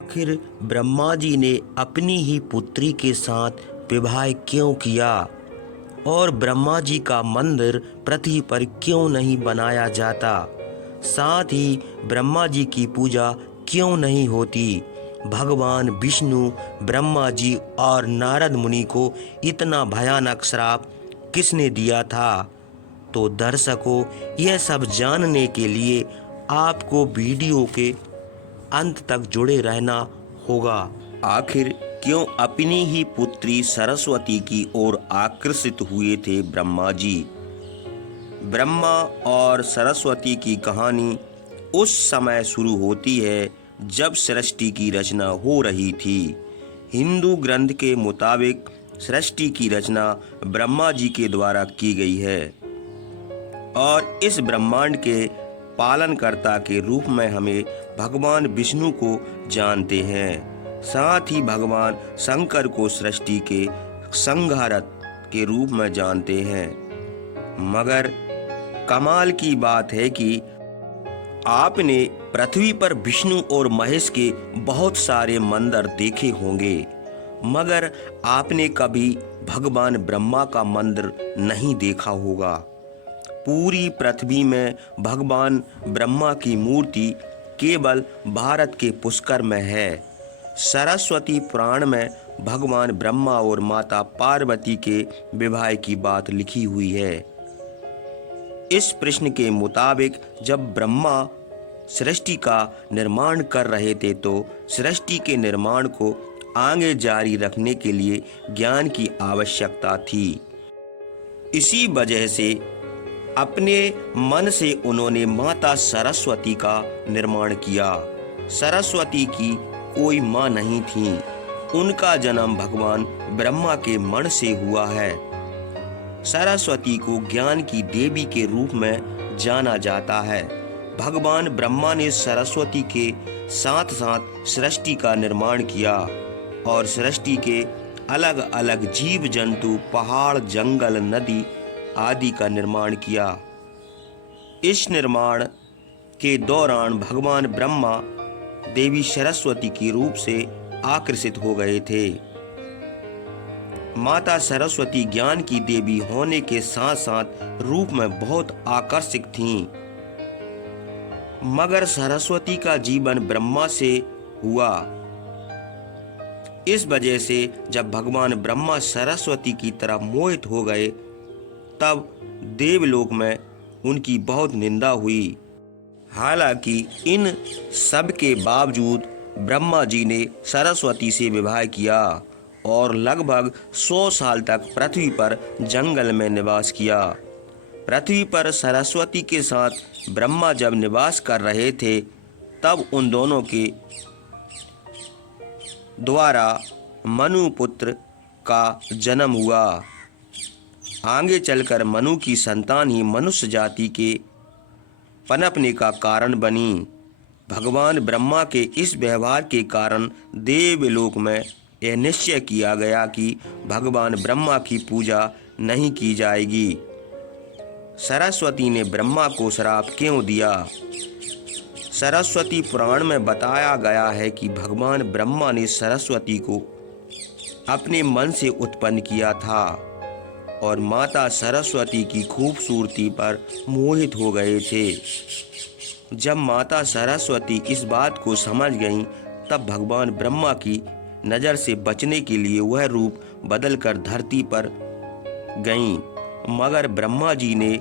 आखिर ब्रह्मा जी ने अपनी ही पुत्री के साथ विवाह क्यों किया और ब्रह्मा जी का मंदिर पृथ्वी पर क्यों नहीं बनाया जाता? साथ ही ब्रह्मा जी की पूजा क्यों नहीं होती? भगवान विष्णु ब्रह्मा जी और नारद मुनि को इतना भयानक श्राप किसने दिया था? तो दर्शकों, यह सब जानने के लिए आपको वीडियो के अंत तक जुड़े रहना होगा। आखिर क्यों अपनी ही पुत्री सरस्वती की ओर आकर्षित हुए थे ब्रह्मा जी? ब्रह्मा और सरस्वती की कहानी उस समय शुरू होती है जब सृष्टि की रचना हो रही थी। हिंदू ग्रंथ के मुताबिक सृष्टि की रचना ब्रह्मा जी के द्वारा की गई है और इस ब्रह्मांड के पालनकर्ता के रूप में हमें भगवान विष्णु को जानते हैं। साथ ही भगवान शंकर को सृष्टि के संहारक के रूप में जानते हैं। मगर कमाल की बात है कि आपने पृथ्वी पर विष्णु और महेश के बहुत सारे मंदिर देखे होंगे, मगर आपने कभी भगवान ब्रह्मा का मंदिर नहीं देखा होगा। पूरी पृथ्वी में भगवान ब्रह्मा की मूर्ति केवल भारत के पुष्कर में है। सरस्वती पुराण में भगवान ब्रह्मा और माता पार्वती के विवाह की बात लिखी हुई है। इस प्रश्न के मुताबिक जब ब्रह्मा सृष्टि का निर्माण कर रहे थे तो सृष्टि के निर्माण को आगे जारी रखने के लिए ज्ञान की आवश्यकता थी। इसी वजह से अपने मन से उन्होंने माता सरस्वती का निर्माण किया। सरस्वती की कोई माँ नहीं थी, उनका जन्म भगवान ब्रह्मा के मन से हुआ है। सरस्वती को ज्ञान की देवी के रूप में जाना जाता है। भगवान ब्रह्मा ने सरस्वती के साथ साथ सृष्टि का निर्माण किया और सृष्टि के अलग अलग जीव जंतु, पहाड़, जंगल, नदी आदि का निर्माण किया। इस निर्माण के दौरान भगवान ब्रह्मा देवी सरस्वती के रूप से आकर्षित हो गए थे। माता सरस्वती ज्ञान की देवी होने के साथ साथ रूप में बहुत आकर्षक थीं। मगर सरस्वती का जीवन ब्रह्मा से हुआ। इस वजह से जब भगवान ब्रह्मा सरस्वती की तरफ मोहित हो गए तब देवलोक में उनकी बहुत निंदा हुई। हालांकि इन सब के बावजूद ब्रह्मा जी ने सरस्वती से विवाह किया और लगभग 100 साल तक पृथ्वी पर जंगल में निवास किया। पृथ्वी पर सरस्वती के साथ ब्रह्मा जब निवास कर रहे थे तब उन दोनों के द्वारा मनु पुत्र का जन्म हुआ। आगे चलकर मनु की संतान ही मनुष्य जाति के पनपने का कारण बनी। भगवान ब्रह्मा के इस व्यवहार के कारण देवलोक में यह निश्चय किया गया कि भगवान ब्रह्मा की पूजा नहीं की जाएगी। सरस्वती ने ब्रह्मा को श्राप क्यों दिया? सरस्वती पुराण में बताया गया है कि भगवान ब्रह्मा ने सरस्वती को अपने मन से उत्पन्न किया था और माता सरस्वती की खूबसूरती पर मोहित हो गए थे। जब माता सरस्वती इस बात को समझ गईं, तब भगवान ब्रह्मा की नज़र से बचने के लिए वह रूप बदलकर धरती पर गईं। मगर ब्रह्मा जी ने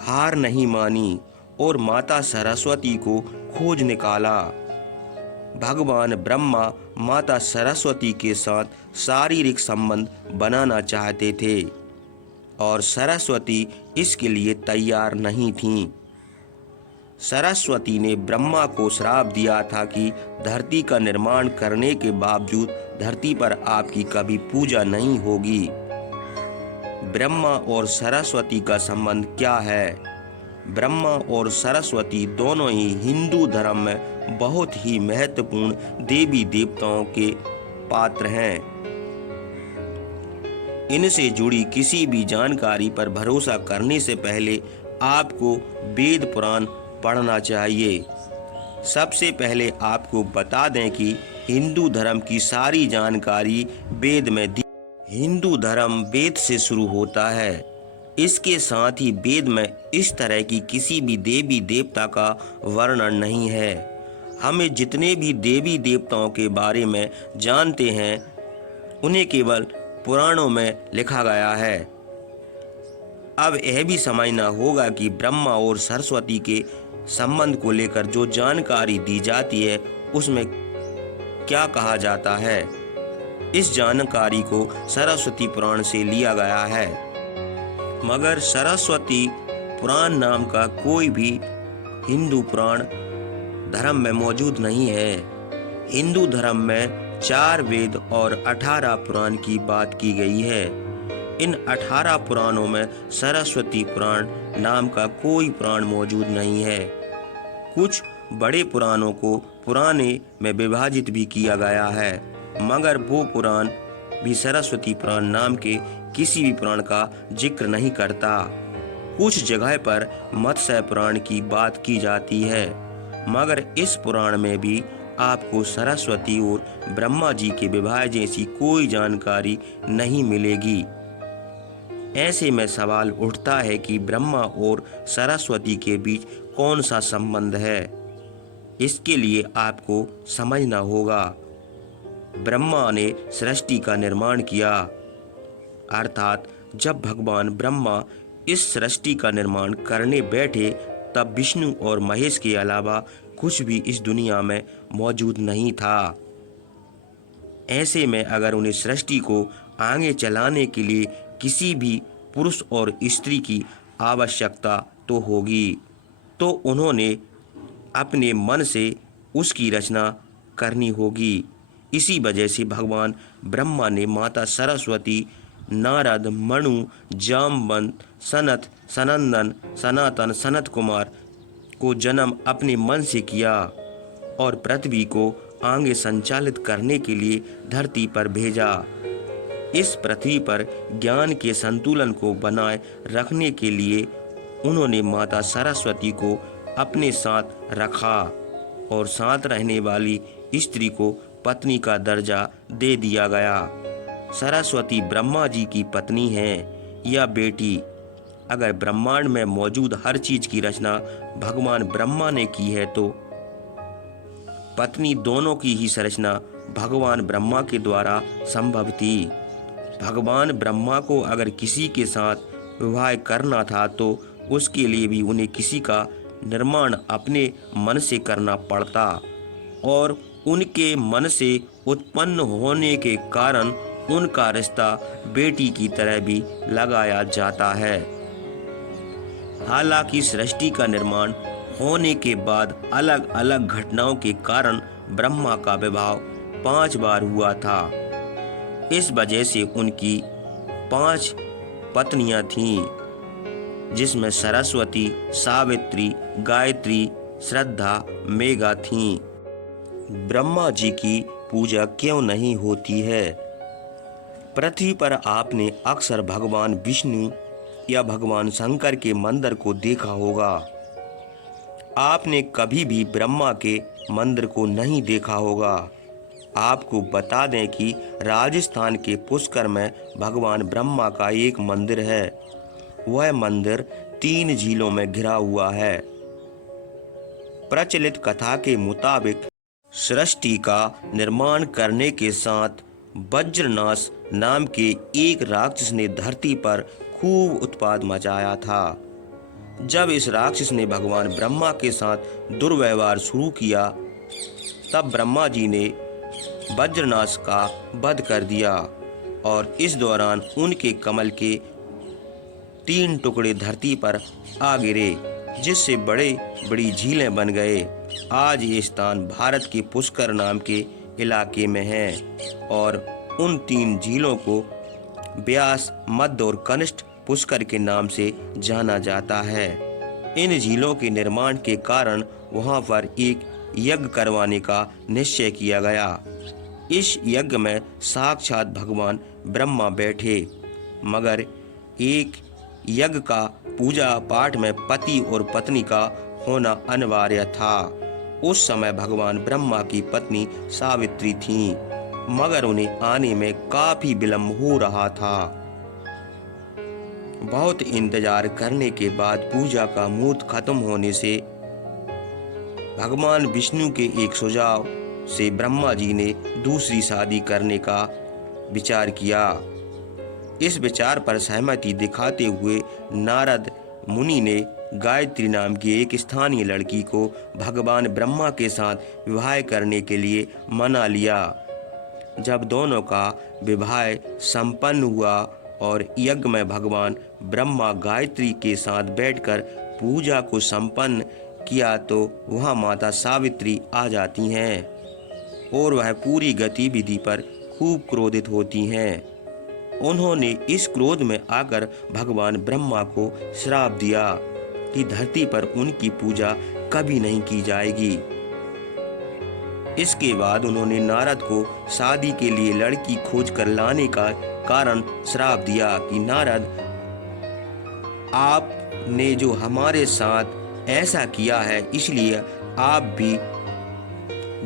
हार नहीं मानी और माता सरस्वती को खोज निकाला। भगवान ब्रह्मा माता सरस्वती के साथ शारीरिक संबंध बनाना चाहते थे और सरस्वती इसके लिए तैयार नहीं थीं। सरस्वती ने ब्रह्मा को श्राप दिया था कि धरती का निर्माण करने के बावजूद धरती पर आपकी कभी पूजा नहीं होगी। ब्रह्मा और सरस्वती का संबंध क्या है? ब्रह्मा और सरस्वती दोनों ही हिंदू धर्म में बहुत ही महत्वपूर्ण देवी देवताओं के पात्र हैं। इनसे जुड़ी किसी भी जानकारी पर भरोसा करने से पहले आपको वेद पुराण पढ़ना चाहिए। सबसे पहले आपको बता दें कि हिंदू धर्म की सारी जानकारी वेद में दी। हिंदू धर्म वेद से शुरू होता है। इसके साथ ही वेद में इस तरह की किसी भी देवी देवता का वर्णन नहीं है। हमें जितने भी देवी देवताओं के बारे में जानते हैं उन्हें केवल पुराणों में लिखा गया है। अब यह भी समझना होगा कि ब्रह्मा और सरस्वती के संबंध को लेकर जो जानकारी दी जाती है उसमें क्या कहा जाता है। इस जानकारी को सरस्वती पुराण से लिया गया है, मगर सरस्वती पुराण नाम का कोई भी हिंदू पुराण धर्म में मौजूद नहीं है। हिंदू धर्म में 4 वेद और 18 पुराण की बात की गई है। इन 18 पुराणों में सरस्वती पुराण नाम का कोई पुराण मौजूद नहीं है। कुछ बड़े पुराणों को पुराने में विभाजित भी किया गया है, मगर वो पुराण भी सरस्वती पुराण नाम के किसी भी पुराण का जिक्र नहीं करता। कुछ जगह पर मत्स्य पुराण की बात की जाती है, मगर इस पुराण में भी आपको सरस्वती और ब्रह्मा जी के विवाह जैसी कोई जानकारी नहीं मिलेगी। ऐसे में सवाल उठता है कि ब्रह्मा और सरस्वती के बीच कौन सा संबंध है। इसके लिए आपको समझना होगा, ब्रह्मा ने सृष्टि का निर्माण किया, अर्थात जब भगवान ब्रह्मा इस सृष्टि का निर्माण करने बैठे तब विष्णु और महेश के अलावा कुछ भी इस दुनिया में मौजूद नहीं था। ऐसे में अगर उन्हें सृष्टि को आगे चलाने के लिए किसी भी पुरुष और स्त्री की आवश्यकता तो होगी, तो उन्होंने अपने मन से उसकी रचना करनी होगी। इसी वजह से भगवान ब्रह्मा ने माता सरस्वती, नारद, मनु, जामवंत, सनत, सनंदन, सनातन, सनत कुमार को जन्म अपने मन से किया और पृथ्वी को आगे संचालित करने के लिए धरती पर भेजा। इस पृथ्वी पर ज्ञान के संतुलन को बनाए रखने के लिए उन्होंने माता सरस्वती को अपने साथ रखा और साथ रहने वाली स्त्री को पत्नी का दर्जा दे दिया गया। सरस्वती ब्रह्मा जी की पत्नी है या बेटी। अगर ब्रह्मांड में मौजूद हर चीज की रचना भगवान ब्रह्मा ने की है तो पत्नी दोनों की ही संरचना भगवान ब्रह्मा के द्वारा संभव थी। भगवान ब्रह्मा को अगर किसी के साथ विवाह करना था तो उसके लिए भी उन्हें किसी का निर्माण अपने मन से करना पड़ता और उनके मन से उत्पन्न होने के कारण उनका रिश्ता बेटी की तरह भी लगाया जाता है। हालांकि सृष्टि का निर्माण होने के बाद अलग अलग घटनाओं के कारण ब्रह्मा का विवाह 5 बार हुआ था। इस वजह से उनकी 5 पत्नियां थीं, जिसमें सरस्वती, सावित्री, गायत्री, श्रद्धा, मेघा थीं। ब्रह्मा जी की पूजा क्यों नहीं होती है? पृथ्वी पर आपने अक्सर भगवान विष्णु या भगवान शंकर के मंदिर को देखा होगा। आपने कभी भी ब्रह्मा के मंदिर को नहीं देखा होगा। आपको बता दें कि राजस्थान के पुष्कर में भगवान ब्रह्मा का एक मंदिर है। वह मंदिर 3 झीलों में घिरा हुआ है। प्रचलित कथा के मुताबिक सृष्टि का निर्माण करने के साथ वज्रनाश नाम के एक राक्षस ने धरती पर खूब उत्पात मचाया था। जब इस राक्षस ने भगवान ब्रह्मा के साथ दुर्व्यवहार शुरू किया तब ब्रह्मा जी ने वज्रनाश का वध कर दिया और इस दौरान उनके कमल के 3 टुकड़े धरती पर आ गिरे, जिससे बड़े बड़ी झीलें बन गए। आज ये स्थान भारत के पुष्कर नाम के इलाके में है और उन 3 झीलों को व्यास, मध्य और कनिष्ठ पुष्कर के नाम से जाना जाता है। इन झीलों के निर्माण के कारण वहां पर एक यज्ञ करवाने का निश्चय किया गया। इस यज्ञ में साक्षात भगवान ब्रह्मा बैठे, मगर एक यज्ञ का पूजा पाठ में पति और पत्नी का होना अनिवार्य था। उस समय भगवान ब्रह्मा की पत्नी सावित्री थीं, मगर उन्हें आने में काफी विलंब हो रहा था। बहुत इंतजार करने के बाद पूजा का मुहूर्त खत्म होने से भगवान विष्णु के एक सुझाव से ब्रह्मा जी ने दूसरी शादी करने का विचार किया। इस विचार पर सहमति दिखाते हुए नारद मुनि ने गायत्री नाम की एक स्थानीय लड़की को भगवान ब्रह्मा के साथ विवाह करने के लिए मना लिया। जब दोनों का विवाह संपन्न हुआ और यज्ञ में भगवान ब्रह्मा गायत्री के साथ बैठकर पूजा को संपन्न किया तो वहाँ माता सावित्री आ जाती हैं और वह पूरी गतिविधि पर खूब क्रोधित होती हैं। उन्होंने इस क्रोध में आकर भगवान ब्रह्मा को श्राप दिया कि धरती पर उनकी पूजा कभी नहीं की जाएगी। इसके बाद उन्होंने नारद को शादी के लिए लड़की खोज कर लाने का कारण श्राप दिया कि नारद, आपने जो हमारे साथ ऐसा किया है इसलिए आप भी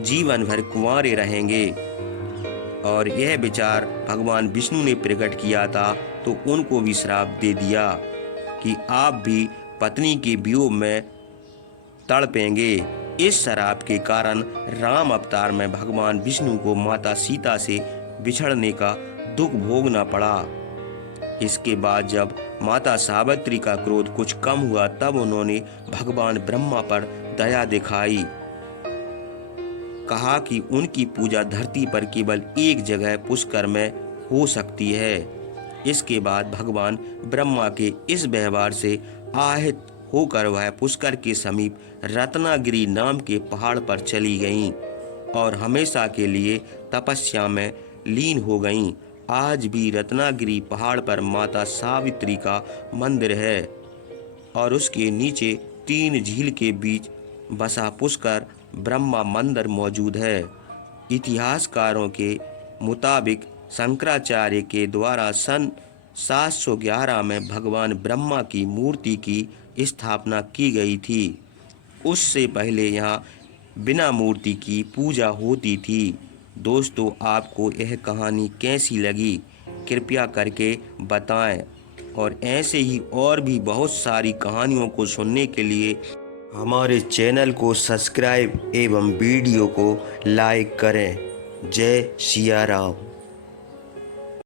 जीवन भर कुंवारे रहेंगे। और यह विचार भगवान विष्णु ने प्रकट किया था तो उनको भी श्राप दे दिया कि आप भी पत्नी के वियोग में तड़पेंगे। इस श्राप के कारण राम अवतार में भगवान विष्णु को माता सीता से बिछड़ने का दुख भोगना पड़ा। इसके बाद जब माता सावित्री का क्रोध कुछ कम हुआ तब उन्होंने भगवान ब्रह्मा पर दया दिखाई, कहा कि उनकी पूजा धरती पर केवल एक जगह पुष्कर में हो सकती है। इसके बाद भगवान ब्रह्मा के इस व्यवहार से आहत होकर वह पुष्कर के समीप रत्नागिरी नाम के पहाड़ पर चली गईं और हमेशा के लिए तपस्या में लीन हो गईं। आज भी रत्नागिरी पहाड़ पर माता सावित्री का मंदिर है और उसके नीचे 3 झील के बीच बसा पुष्कर ब्रह्मा मंदिर मौजूद है। इतिहासकारों के मुताबिक शंकराचार्य के द्वारा सन 711 में भगवान ब्रह्मा की मूर्ति की स्थापना की गई थी। उससे पहले यहाँ बिना मूर्ति की पूजा होती थी। दोस्तों, आपको यह कहानी कैसी लगी कृपया करके बताएं और ऐसे ही और भी बहुत सारी कहानियों को सुनने के लिए हमारे चैनल को सब्सक्राइब एवं वीडियो को लाइक करें। जय सिया राम।